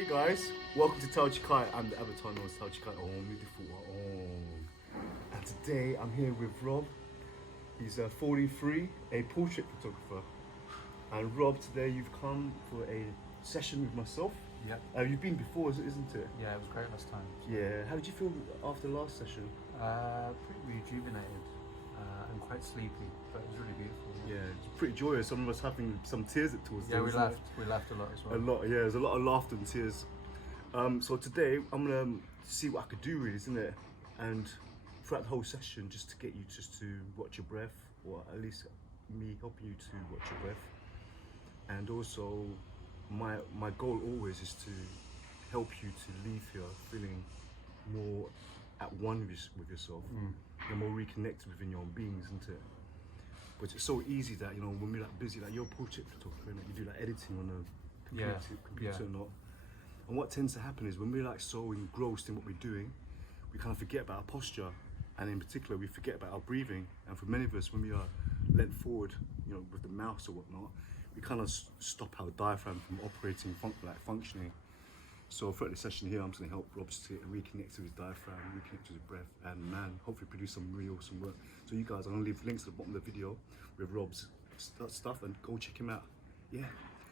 Hey guys, welcome to Tao Chi Kai. I'm the avatar known as Tao Chi Kai. Oh, beautiful. Oh. And today I'm here with Rob. He's 43, a portrait photographer. And Rob, today you've come for a session with myself. Yep. You've been before, isn't it? Yeah, it was great last time. Yeah. How did you feel after the last session? Pretty rejuvenated and quite sleepy, but it was really beautiful. Yeah, it's pretty joyous. Some of us having some tears towards the Yeah, end, we isn't laughed. it? We laughed a lot as well. A lot, yeah. There's a lot of laughter and tears. So today I'm gonna see what I could do, really, isn't it? And throughout the whole session, just to get you just to watch your breath, or at least me helping you to watch your breath. And also, my goal always is to help you to leave here feeling more at one with yourself, and more reconnected within your own being, isn't it? But it's so easy that, you know, when we're like busy, like you're a portrait photographer, like you do like editing on a computer and all. And what tends to happen is when we're like so engrossed in what we're doing, we kind of forget about our posture, and in particular we forget about our breathing. And for many of us, when we are leant forward, you know, with the mouse or whatnot, we kind of stop our diaphragm from operating, functioning. So throughout the session here, I'm just going to help Rob to reconnect to his diaphragm, reconnect to his breath, and man, hopefully produce some really awesome work. So you guys, I'm going to leave links at the bottom of the video with Rob's stuff, and go check him out. Yeah.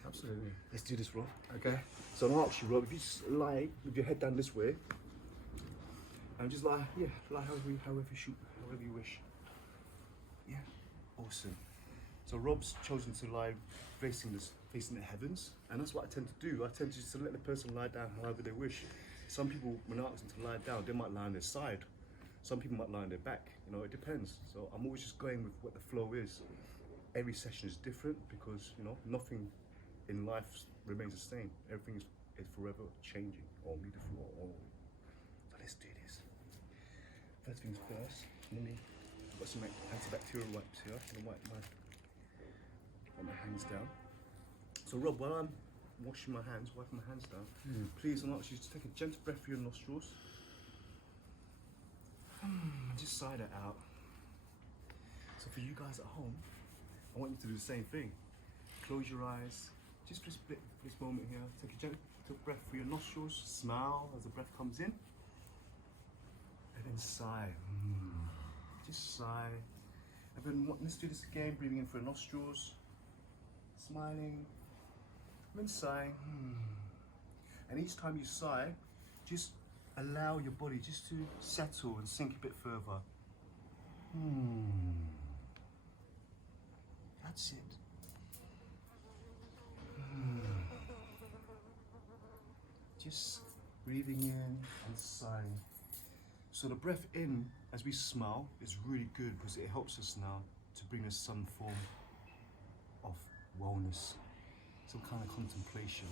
Absolutely. Let's do this, Rob. Okay. So I'm going to ask you, Rob, if you just lie with your head down this way, and just lie, lie however you wish. Yeah, awesome. So Rob's chosen to lie facing the heavens, and that's what I tend to do. I tend to just let the person lie down however they wish. Some people, when I ask them to lie down, they might lie on their side. Some people might lie on their back. You know, it depends. So I'm always just going with what the flow is. Every session is different because, you know, nothing in life remains the same. Everything is forever changing or beautiful or so let's do this. First things first, I've got some antibacterial wipes here. I'm gonna wipe my hands down. So Rob, while I'm wiping my hands down, please I'll ask you to take a gentle breath through your nostrils. Just sigh that out. So for you guys at home, I want you to do the same thing. Close your eyes, just for this moment here. Take a gentle breath through your nostrils, smile as the breath comes in, and then sigh. Just sigh. And then let's do this again, breathing in through the nostrils, smiling, and then sighing. And each time you sigh, just allow your body just to settle and sink a bit further. That's it. Just breathing in and sighing. So the breath in as we smile is really good because it helps us now to bring us some form of wellness, some kind of contemplation.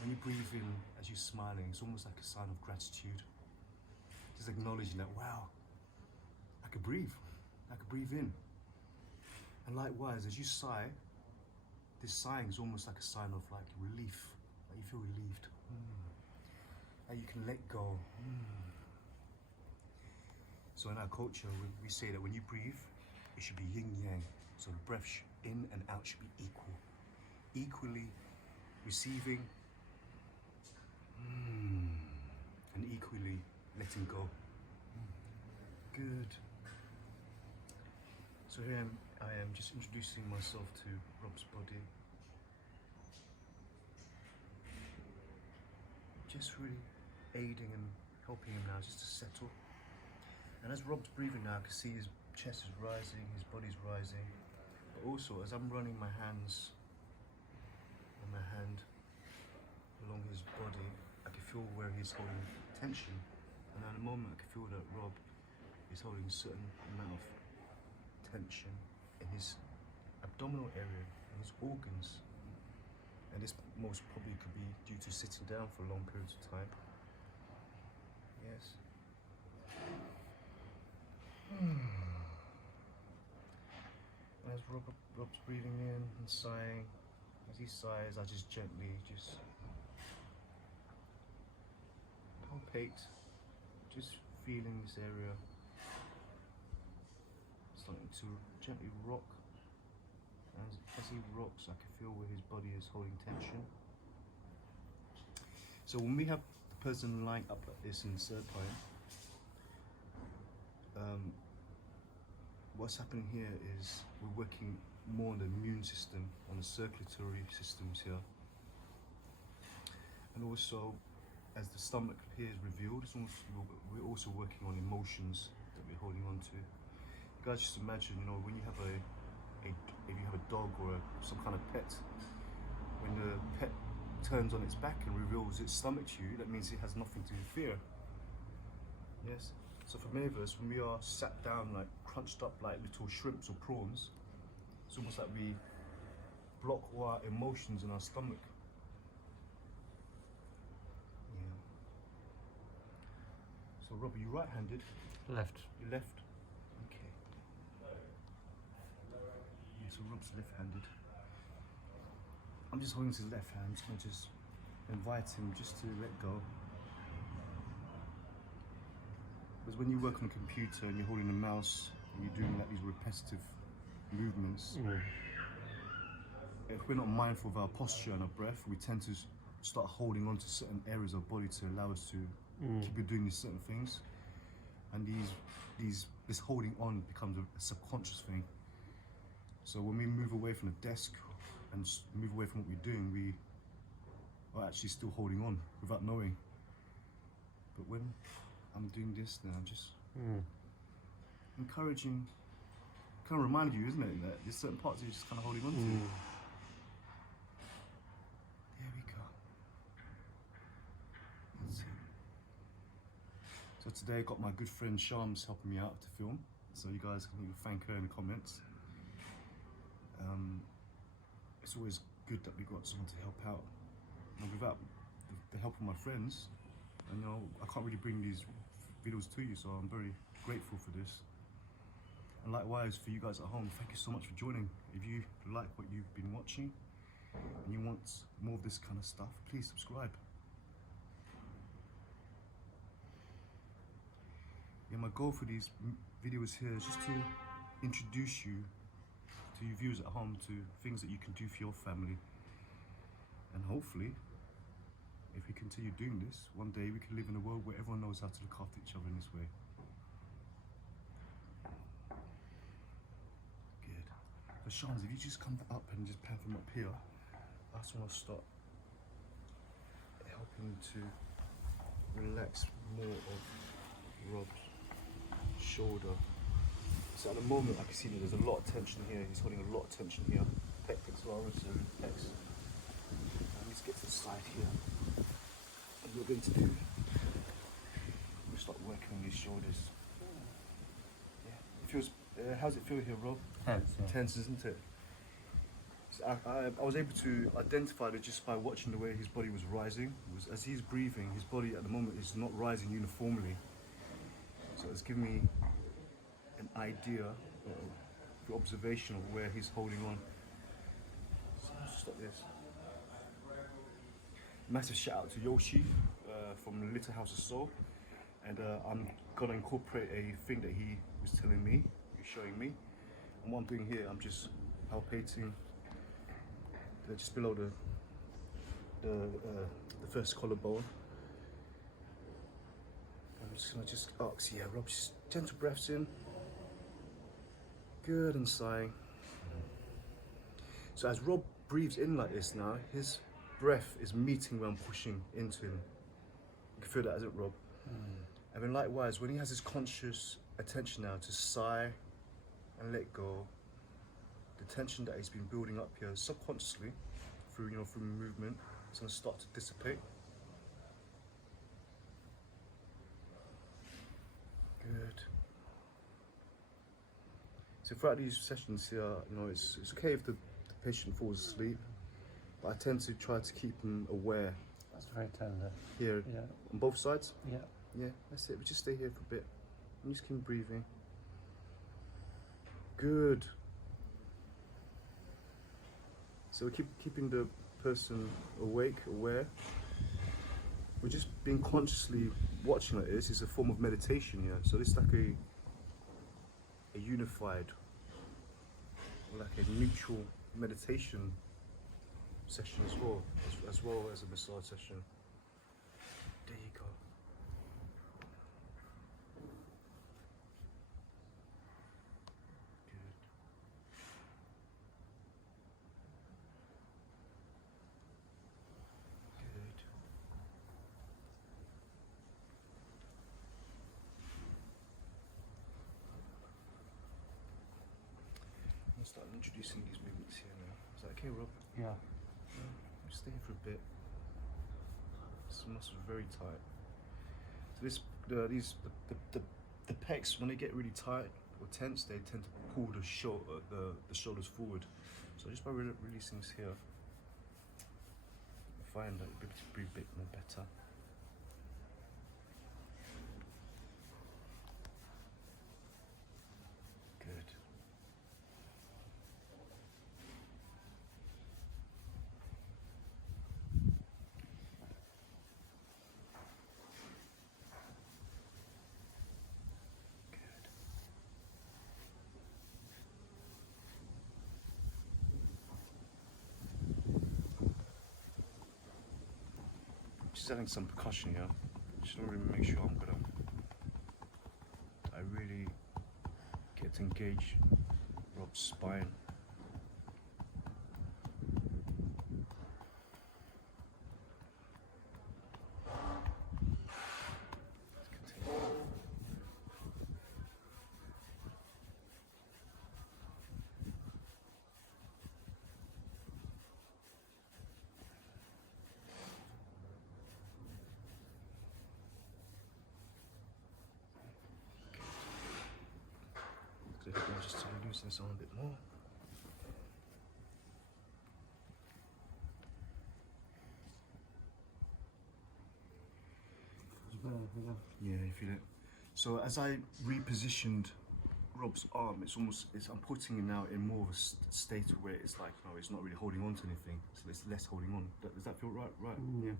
When you breathe in as you're smiling, it's almost like a sign of gratitude. Just acknowledging that, wow, I could breathe in. And likewise, as you sigh, this sighing is almost like a sign of like relief, like you feel relieved, that you can let go. So in our culture, we say that when you breathe, it should be yin-yang. So the breath in and out should be equal. Equally receiving and equally letting go. Good. So here I am just introducing myself to Rob's body. Just really aiding and helping him now just to settle. And as Rob's breathing now, I can see his chest is rising, his body's rising. But also, as I'm running my hands on my hand along his body, I can feel where he's holding tension. And at the moment, I can feel that Rob is holding a certain amount of tension in his abdominal area, in his organs. And this most probably could be due to sitting down for long periods of time. Yes. As Rob's breathing in and sighing, as he sighs, I just gently palpate, just feeling this area starting to gently rock. As he rocks, I can feel where his body is holding tension. So when we have the person lying up like this in supine, what's happening here is we're working more on the immune system, on the circulatory systems here. And also, as the stomach here is revealed, we're also working on emotions that we're holding on to. You guys just imagine, you know, when you have if you have a dog or some kind of pet, when the pet turns on its back and reveals its stomach to you, that means it has nothing to fear. Yes? So for many of us, when we are sat down, like crunched up like little shrimps or prawns, it's almost like we block all our emotions in our stomach. Yeah. So Rob, are you right-handed? Left. You left? Okay. Yeah, so Rob's left-handed. I'm just holding his left hand, so I just invite him just to let go. Because when you work on a computer and you're holding a mouse and you're doing like these repetitive movements, if we're not mindful of our posture and our breath, we tend to start holding on to certain areas of body to allow us to keep doing these certain things. And this holding on becomes a subconscious thing. So when we move away from the desk and move away from what we're doing, we are actually still holding on without knowing. But when I'm doing this now, I'm just encouraging, kind of reminding you, isn't it, that there's certain parts you're just kind of holding on to. There we go. That's it. So today I got my good friend Sharms helping me out to film, so you guys can thank her in the comments. It's always good that we got someone to help out. And without the help of my friends, and, you know, I can't really bring these videos to you, so I'm very grateful for this. And likewise for you guys at home, thank you so much for joining. If you like what you've been watching and you want more of this kind of stuff, please subscribe. Yeah, my goal for these videos here is just to introduce you to you viewers at home to things that you can do for your family. And hopefully, if we continue doing this, one day we can live in a world where everyone knows how to look after each other in this way. Good. So Shams, if you just come up and just pan from up here, I just want to start helping to relax more of Rob's shoulder. So at the moment I can see that there's a lot of tension here. He's holding a lot of tension here. Peck as well, so Peck's. Let's get to the side here. What we're going to do, we'll start working on these shoulders. Yeah, it feels. How's it feel here, Rob? Tense, yeah. Tense, isn't it? So I was able to identify it just by watching the way his body was rising. As he's breathing, his body at the moment is not rising uniformly. So it's given me an idea, the observation of where he's holding on. So let's stop this. Massive shout out to Yoshi from the Little House of Soul, and I'm gonna incorporate a thing that he was telling me, he's showing me. And what I'm doing here, I'm just palpating just below the first collarbone. I'm just gonna ask, yeah, Rob, just gentle breaths in. Good, and sighing. So as Rob breathes in like this now, his breath is meeting where I'm pushing into him. You can feel that, isn't it, Rob? And then likewise, when he has his conscious attention now to sigh and let go, the tension that he's been building up here subconsciously through movement, it's going to start to dissipate. Good. So throughout these sessions here, it's okay if the patient falls asleep, but I tend to try to keep them aware. That's very tender. Here, Yeah. on both sides? Yeah. Yeah, that's it. We just stay here for a bit. And just keep breathing. Good. So we keep keeping the person awake, aware. We're just being consciously watching like this. It's a form of meditation here. So this is like a unified, like a mutual meditation session as well as a massage session. start introducing these movements here now. Is that okay, Rob? Yeah. Stay here for a bit. This muscle is very tight. So the pecs, when they get really tight or tense, they tend to pull the shoulders forward. So just by releasing this here, I find that you'll be able to breathe a bit more better. Good. Just adding some percussion here. Just want to really make sure I really get to engage Rob's spine. Let's continue. Just to loosen this on a bit more. Yeah, you feel it. So as I repositioned Rob's arm, I'm putting it now in more of a state where it's like, no, it's not really holding on to anything, so it's less holding on. Does that feel right? Right. Yeah.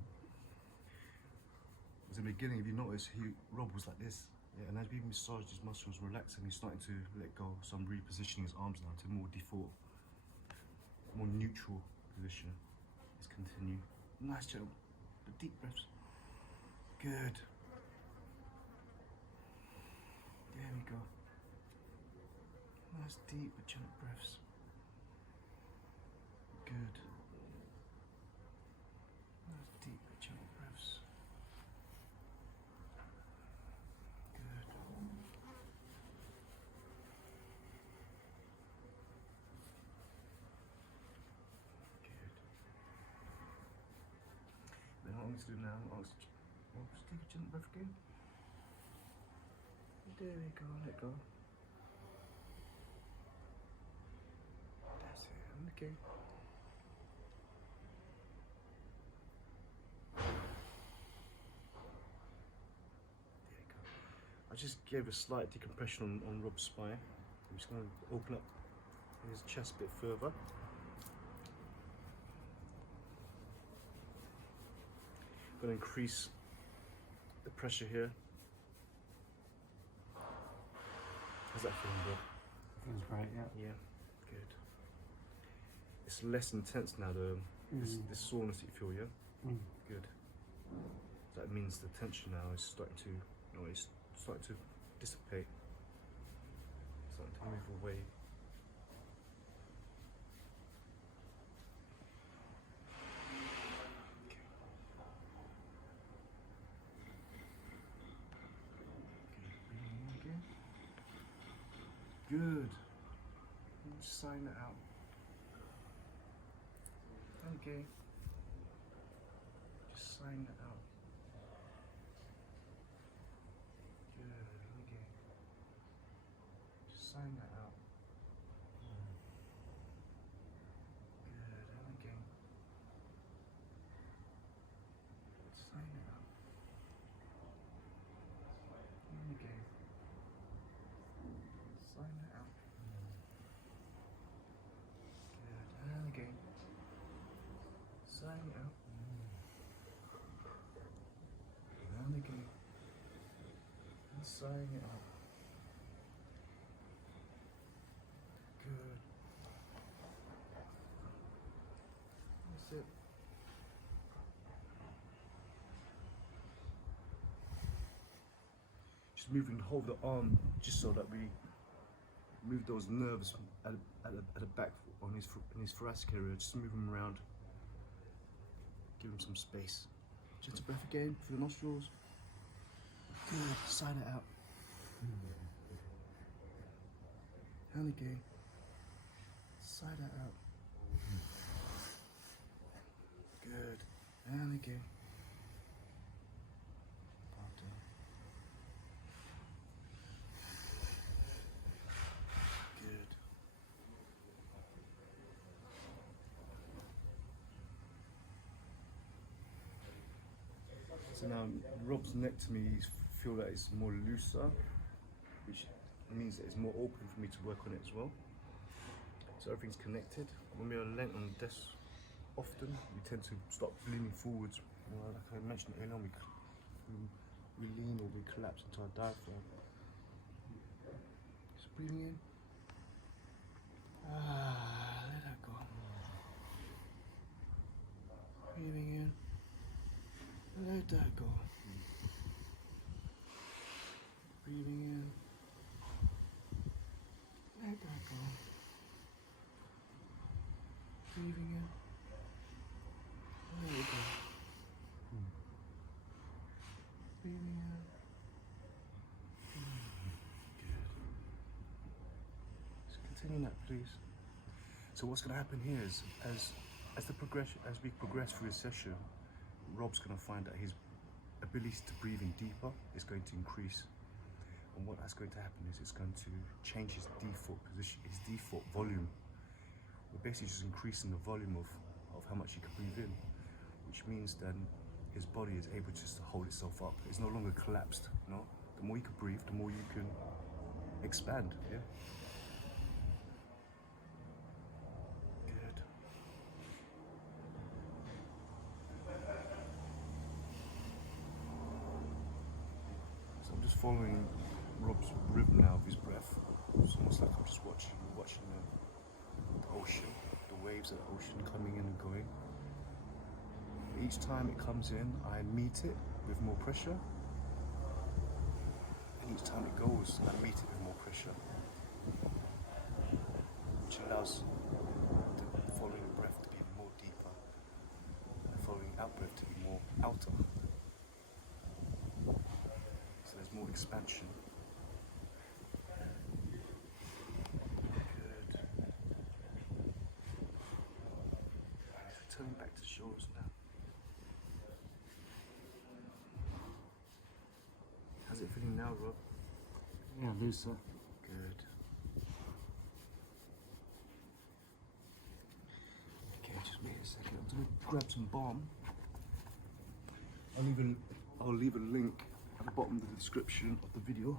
At the beginning, if you notice, Rob was like this. Yeah, and as we massage his muscles, relaxing, he's starting to let go. So I'm repositioning his arms now to more default, more neutral position. Let's continue. Nice, gentle, the deep breaths. Good. There we go. Nice, deep, but gentle breaths. Good. Nice, deep, but gentle breaths. Then what I'm going to do now, just take a gentle breath again. There we go, let go. That's it, okay. There we go. I just gave a slight decompression on Rob's spine. I'm just going to open up his chest a bit further. I'm going to increase the pressure here. How's that feeling, Rob? Feels great, yeah. Yeah, good. It's less intense now, the soreness that you feel, yeah? Good. That means the tension now is starting to, it's starting to dissipate. Starting to move away. Good. Just sign it out. Okay. Just sign it out. Good. Okay. Just sign it out. Good. And again. Sign it out. And again. Sign it out. Good. And again. Sign it out. And again. And sign it out. Good. That's it. Just moving the whole of the arm, just so that we move those nerves at the back on in his thoracic area. Just move them around. Give him some space. Gentle breath again through the nostrils. Good. Sign it out. And again. Sigh that out. Good. And again. Palm down. Good. So now Rob's neck to me, feel that it's more looser, which means that it's more open for me to work on it as well. So everything's connected. When we are lent on the desk, often we tend to start leaning forwards. You know, like I mentioned earlier on, we lean or we collapse into our diaphragm. Just breathing in. Let that go. Breathing in. Let that go. Breathing in. Let that go. Breathing in. Let it go. Breathing in. Good. Just continue that, please. So what's going to happen here is, as we progress through the session, Rob's going to find that his ability to breathe in deeper is going to increase. And what that's going to happen is it's going to change his default position, his default volume. We're basically just increasing the volume of how much he can breathe in, which means then his body is able just to hold itself up. It's no longer collapsed, you know? The more you can breathe, the more you can expand, yeah? Good. So I'm just following Rob's rhythm now of his breath. It's almost like I'm just watching the ocean, the waves of the ocean coming in and going. Each time it comes in, I meet it with more pressure. And each time it goes, I meet it with more pressure. Which allows the following breath to be more deeper, and the following out breath to be more outer. So there's more expansion. Good. Alright, returning back to shores now. How's it feeling now, Rob? Yeah, looser. Good. Okay, just wait a second. I'm gonna grab some balm. I'll leave a link at the bottom of the description of the video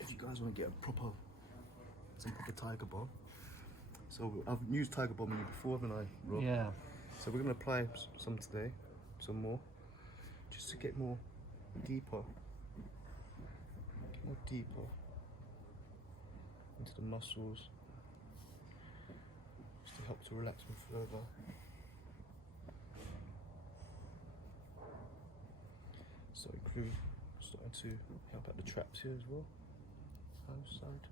if you guys want to get some proper tiger balm. So I've used tiger balm on you before, haven't I, Rob? Yeah. So we're gonna apply some today, some more, just to get more deeper into the muscles, just to help to relax them further. So starting to help out the traps here as well. Outside.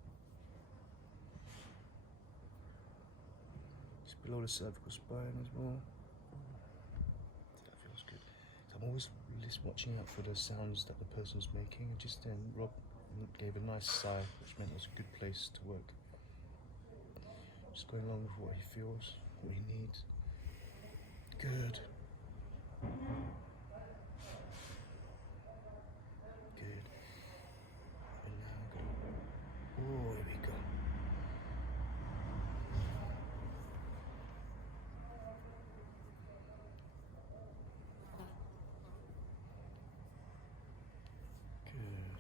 Just below the cervical spine as well. That feels good. So I'm always watching out for the sounds that the person's making, and just then Rob gave a nice sigh, which meant it was a good place to work. Just going along with what he feels, what he needs. Good. Good. And now go. Oh, here we go. Good.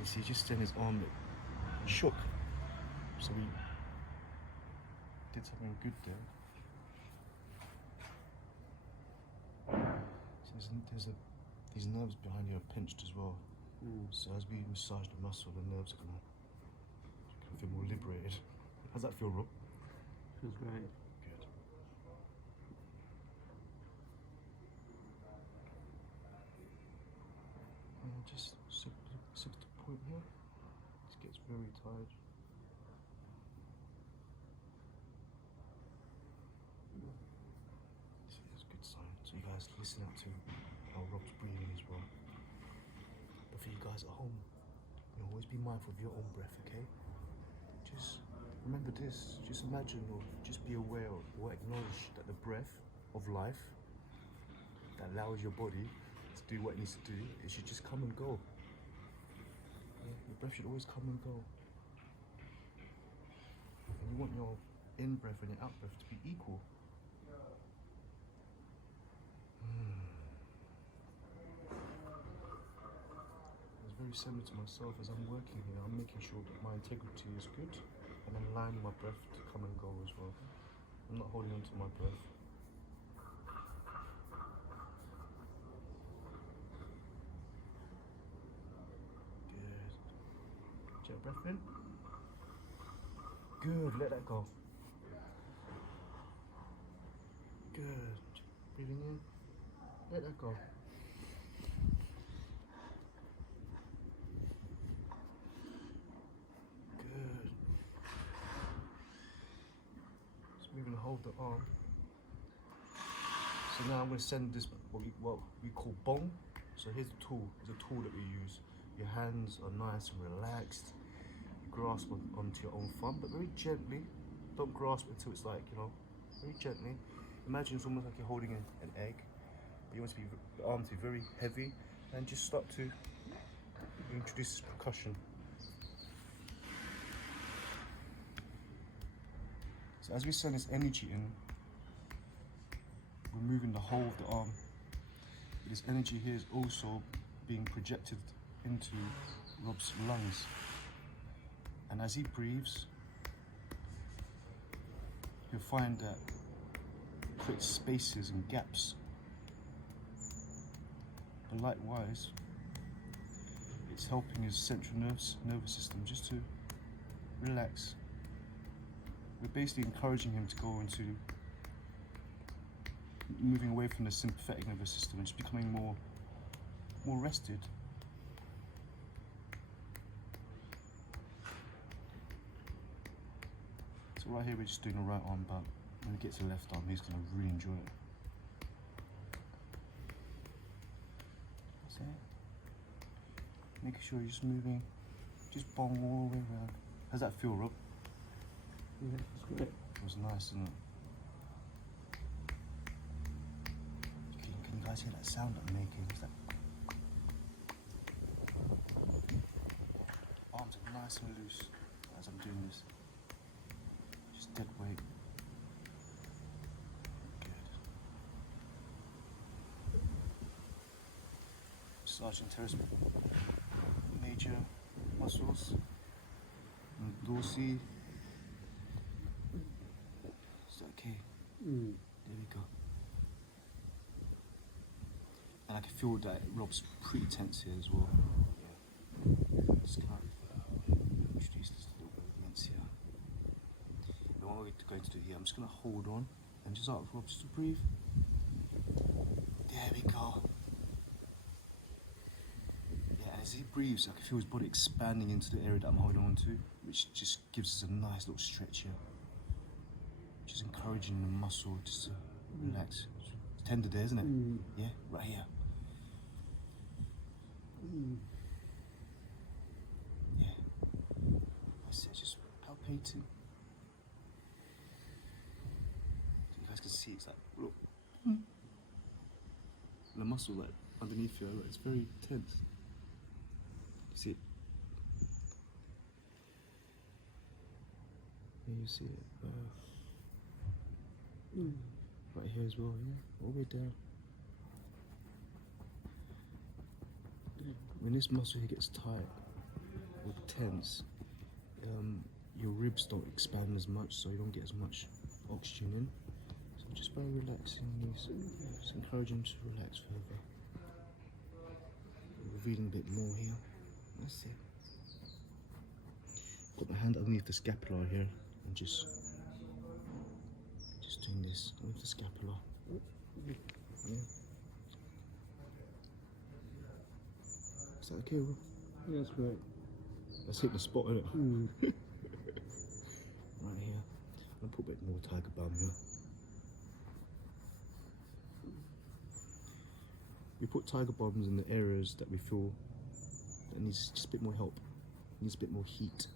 You see, just then his arm shook. So we did something good there. So these nerves behind you are pinched as well. So as we massage the muscle, the nerves are gonna feel more liberated. How's that feel, Rob? Feels great. Good. And just six to point here. It gets very tired. So that's a good sign. So you guys listen out to how Rob's breathing as well. But for you guys guys at home, you know, always be mindful of your own breath, okay? Just remember this, just imagine or just be aware or acknowledge that the breath of life that allows your body to do what it needs to do, it should just come and go. Yeah, your breath should always come and go. And you want your in-breath and your out-breath to be equal. It's very similar to myself as I'm working here. I'm making sure that my integrity is good and I'm allowing my breath to come and go as well. I'm not holding on to my breath. Good. Get your breath in. Good, let that go. Good. Breathing in. Let that go. Good. So we're going to hold the arm. So now I'm going to send this, what we call bong. So here's the tool. It's a tool that we use. Your hands are nice and relaxed. You grasp onto your own thumb, but very gently. Don't grasp it until it's like, you know, very gently. Imagine it's almost like you're holding an egg. You want the arm to be very heavy, and just start to introduce this percussion. So as we send this energy in, we're moving the whole of the arm. But this energy here is also being projected into Rob's lungs. And as he breathes, you'll find that it creates spaces and gaps. But likewise, it's helping his central nervous system just to relax. We're basically encouraging him to go into moving away from the sympathetic nervous system and just becoming more rested. So right here we're just doing the right arm, but when we get to the left arm, he's going to really enjoy it. That's it. Making sure you're just moving, just bong all the way around. How's that feel, Rob? Yeah, it's great. It was nice, isn't it? Can you guys hear that sound I'm making? Is that... Arms are nice and loose as I'm doing this. Just dead weight. Good. Massaging teres major muscles. And dorsi. Is that okay? There we go. And I can feel that Rob's pretty tense here as well. Yeah. Just kind of introduce this little bit of tense here. And what we're going to do here, I'm just going to hold on and just ask Rob just to breathe. There we go. Yeah, and as he breathes, I can feel his body expanding into the area that I'm holding on to, which just gives us a nice little stretch here. Just encouraging the muscle just to relax. It's tender there, isn't it? Yeah, right here. Yeah, that's it, just palpating. So you guys can see it's like, look. The muscle like underneath here, it's very tense. You see it? Yeah, you see it. Right here as well, yeah, all the way down. When this muscle here gets tight or tense, your ribs don't expand as much, so you don't get as much oxygen in. So just by relaxing these, just encourage them to relax further. Revealing a bit more here. That's it. Got my hand underneath the scapula here and just doing this underneath the scapula. Yeah. Is that okay, Rob? Yeah, that's great. Let's hit the spot, innit? Right here. I'm gonna put a bit more tiger balm here. We put tiger balms in the areas that we feel that needs just a bit more help. Needs a bit more heat.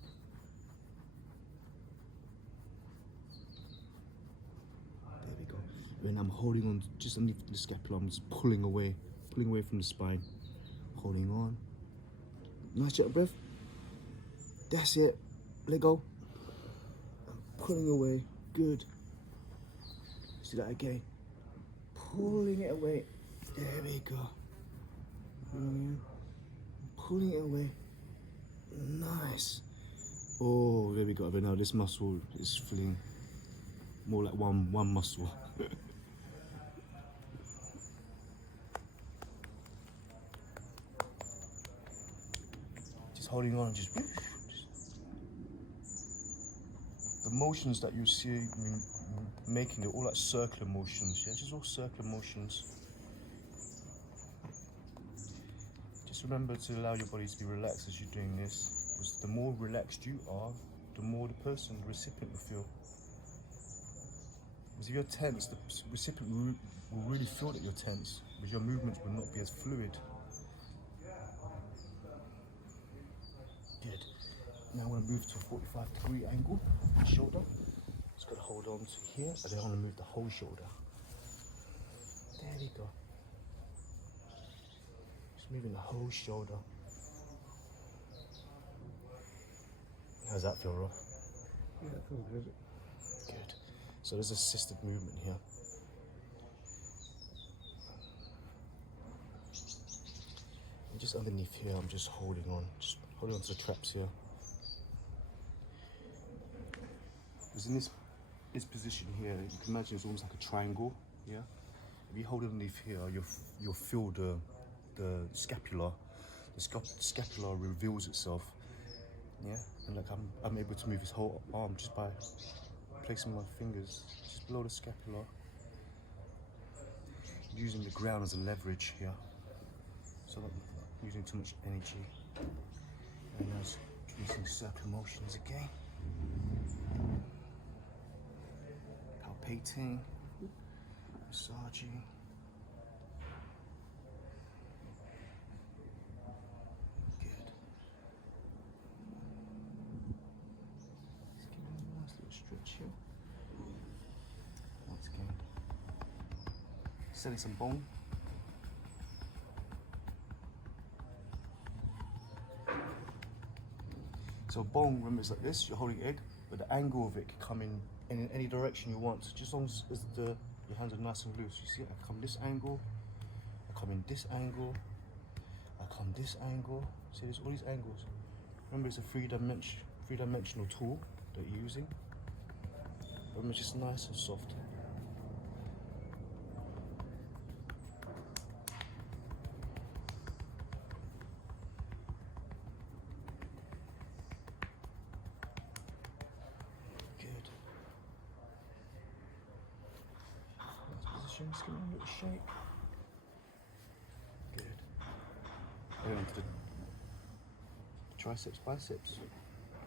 There we go. When I'm holding on just underneath the scapula, I'm just pulling away from the spine. Holding on. Nice jet of breath. That's it. Let go. I'm pulling away. Good. See that again. Pulling it away. There we go. Pulling it away. Nice. Oh, there we go. But now this muscle is feeling more like one muscle. Just holding on, just the motions that you see me making, they're all like circular motions. Yeah, just all circular motions. Just remember to allow your body to be relaxed as you're doing this, because the more relaxed you are, the more the recipient will feel. Because if you're tense, the recipient will really feel that you're tense, because your movements will not be as fluid. Good. Now I want to move to a 45-degree angle of the shoulder. Just got to hold on to here, and then I want to move the whole shoulder. There we go. Moving the whole shoulder. How's that feel, Rob? Yeah, it feels good. Good. So there's assisted movement here. And just underneath here, I'm just holding on to the traps here. Because in this position here, you can imagine it's almost like a triangle. Yeah. If you hold it underneath here, you'll feel the scapula. The scapula reveals itself. Yeah. And like I'm able to move his whole arm just by placing my fingers just below the scapula, using the ground as a leverage here, so that I'm not using too much energy. And just using circular motions again, palpating, massaging. Good. Just give it a nice little stretch here. Once again, setting some bone. So bone, remember, it's like this, you're holding egg, but the angle of it can come in any direction you want. So just as long as your hands are nice and loose. You see, I come this angle, I come in this angle, I come this angle. See, there's all these angles. Remember, it's a three-dimensional tool that you're using. Remember, it's just nice and soft. Just give it a little shake. Good. Going on to the triceps, biceps.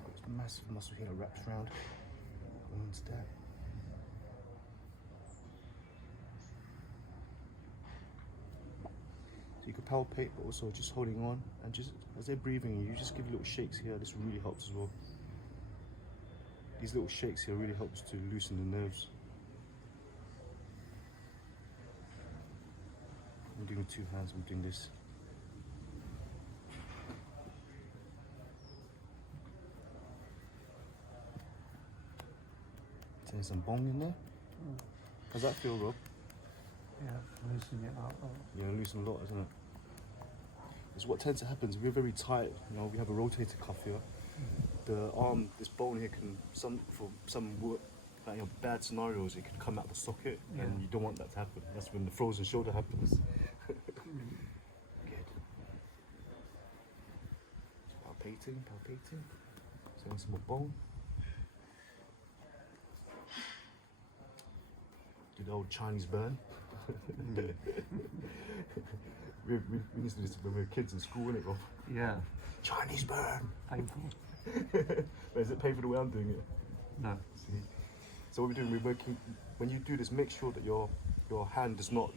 Got this massive muscle here that wraps around. Going into that. So you can palpate, but also just holding on, and just as they're breathing, you just give little shakes here. This really helps as well. These little shakes here really helps to loosen the nerves. I'm doing with two hands, I'm doing this. Taking some bong in there. How's that feel, Rob? Yeah, loosening it up. Yeah, loosen a lot, isn't it? It's what tends to happen. If we're very tight, you know, we have a rotator cuff here. The arm, this bone here can, for some work, like, you know, bad scenarios, it can come out the socket, and you don't want that to happen. That's when the frozen shoulder happens. Good. Palpating. Setting some more bone. Do the old Chinese burn. we used to do this when we were kids in school, innit, Rob? Yeah. Chinese burn. Painful. Is it painful the way I'm doing it? No. See? So what we're doing, we're working. When you do this, make sure that your hand does not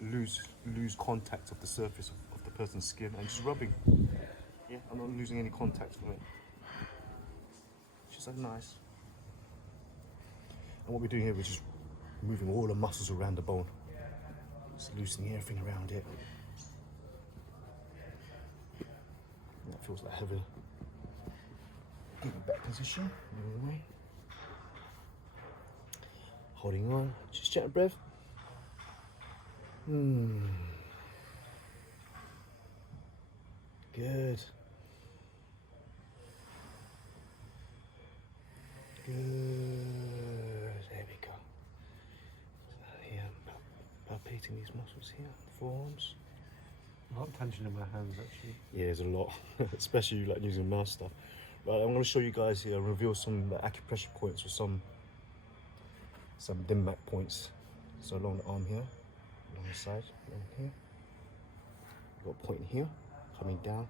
lose contact of the surface of the person's skin, and just rubbing. I'm not losing any contact from it. It's just like nice. And what we're doing here, we're just moving all the muscles around the bone. Just loosening everything around it. And that feels like heavy. Get in back position. Moving away. Holding on. Just gentle breath. Good. Good. There we go. Here, palpating these muscles here, forearms. A lot of tension in my hands actually. Yeah, there's a lot, especially like using mouse stuff. Right, I'm going to show you guys here, reveal some acupressure points or some dim mat points. So along the arm here, along the side, along here. Got a point here, coming down.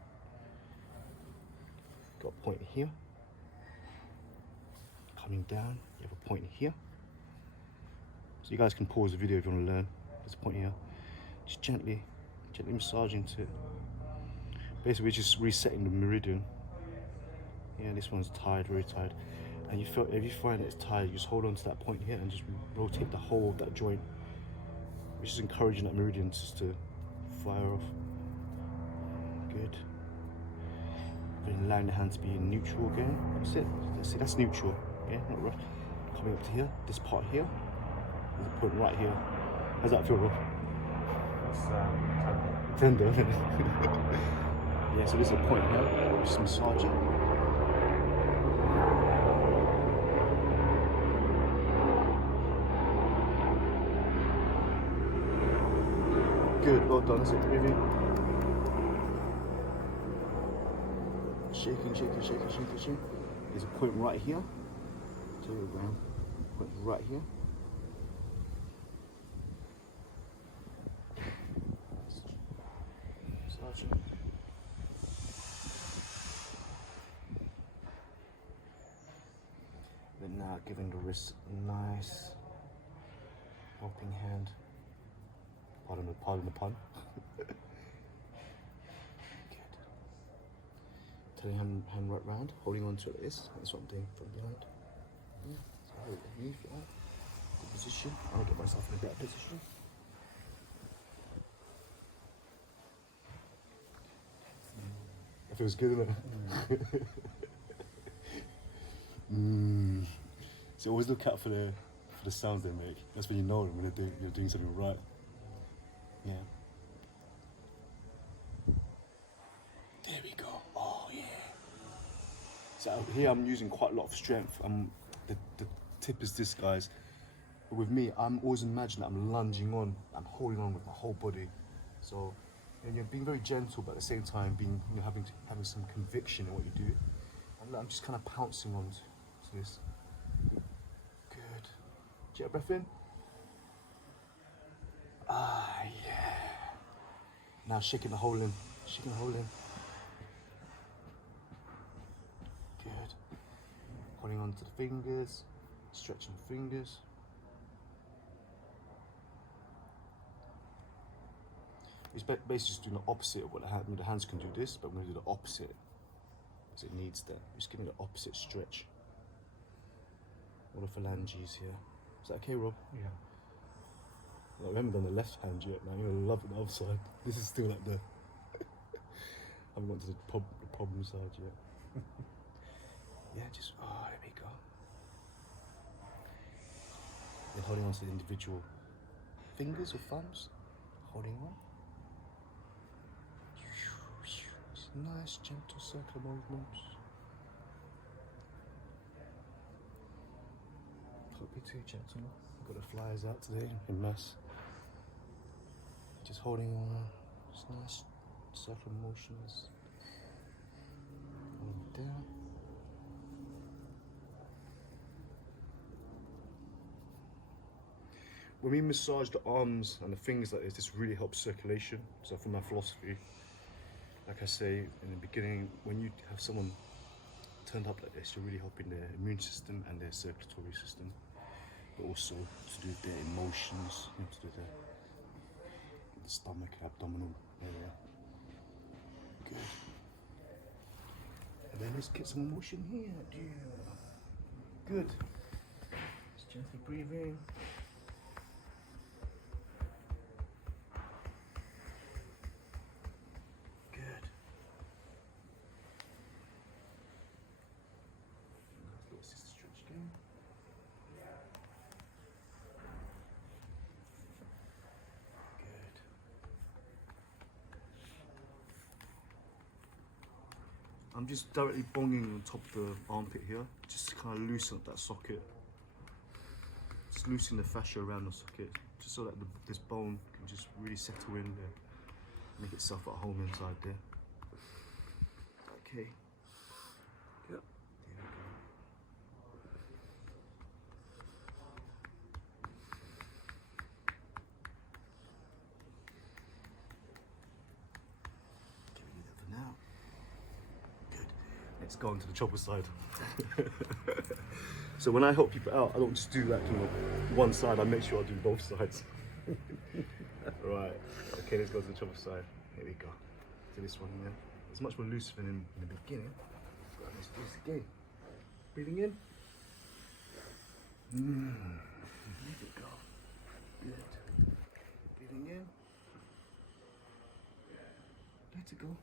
Got a point here, coming down. You have a point here. So you guys can pause the video if you want to learn. There's a point here. Just gently massaging to it. Basically, we're just resetting the meridian. Yeah, this one's tired, very tired. And if you find it's tired, you just hold on to that point here and just rotate the whole of that joint, which is encouraging that meridian just to fire off. Good. Then allowing the hand to be in neutral again. That's it. That's neutral. Yeah, not rough. Coming up to here, this part here. There's a point right here. How's that feel, Rob? It's Tender, isn't it? Yeah, so there's a point here. Just massage it. Good, well done. That's it. Breathing. Shaking. There's a point right here. There we go. Point right here. Massaging. Then now giving the wrist a nice helping hand. Pardon the pun. Good. Turning hand right round, holding on to it like this. That's what I'm doing from behind. Yeah. So hold it underneath like that. Good position. I'll get myself in a better position. That feels good, doesn't it? So always look out for the sounds they make. That's when you know them, when they're doing something right. Yeah. There we go. Oh yeah. So here I'm using quite a lot of strength. The tip is this, guys. But with me, I'm always imagining that I'm lunging on. I'm holding on with my whole body. So you're being very gentle, but at the same time having some conviction in what you do. And I'm just kind of pouncing on to this. Good. Get a breath in. Ah, yeah. Now shaking the whole limb. Good. Holding on to the fingers, stretching the fingers. It's basically just doing the opposite of what the hands can do this, but we're going to do the opposite because it needs that. Just giving the opposite stretch. All the phalanges here. Is that okay, Rob? Yeah. Like, we haven't done the left hand yet, man. You're gonna love it, the other side. This is still like the... I haven't got to the problem side yet. Yeah, just... Oh, there we go. Then holding on to the individual fingers or thumbs. Holding on. Just nice, gentle circular movements. Can't be too gentle. Got the flyers out today in mass. Just holding on, just nice circular motions. And down. When we massage the arms and the fingers like this really helps circulation. So from my philosophy, like I say in the beginning, when you have someone turned up like this, you're really helping their immune system and their circulatory system. But also to do with their emotions, to do the stomach, abdominal area. Good. And then let's get some motion here. Yeah. Good. Just gently breathe in. Good. Nice little sister stretch again. Good. I'm just directly bonging on top of the armpit here, just to kind of loosen up that socket. Just loosen the fascia around the socket, just so that this bone can just really settle in there, make itself at home inside there. Okay. Yep. There we go. Okay, we do that for now. Good. Let's go on to the chopper side. So when I help people out, I don't just do that to one side, I make sure I do both sides. Right, okay, let's go to the chopper side. Here we go. To this one here. It's much more looser than in the beginning. Right, let's do this again. Breathing in. Let it go. Good. Breathing in. Let it go.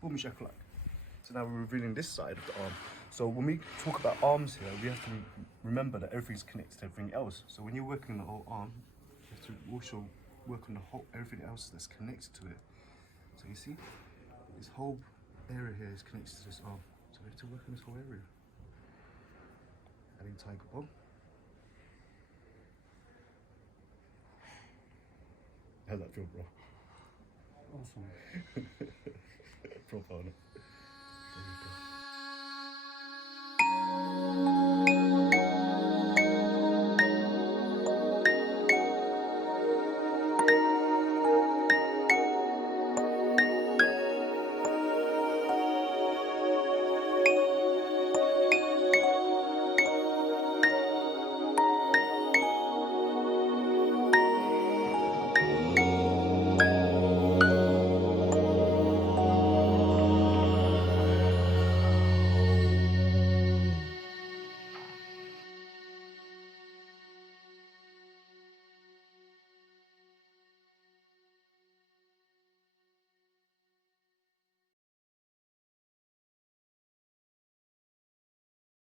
Boom shakalak. So now we're revealing this side of the arm. So when we talk about arms here, we have to remember that everything's connected to everything else. So when you're working on the whole arm, you have to also work on the whole everything else that's connected to it. So you see, this whole area here is connected to this arm. So we have to work on this whole area. Adding tiger bomb. How's that feel, bro? Awesome. Proper, innit? There you go.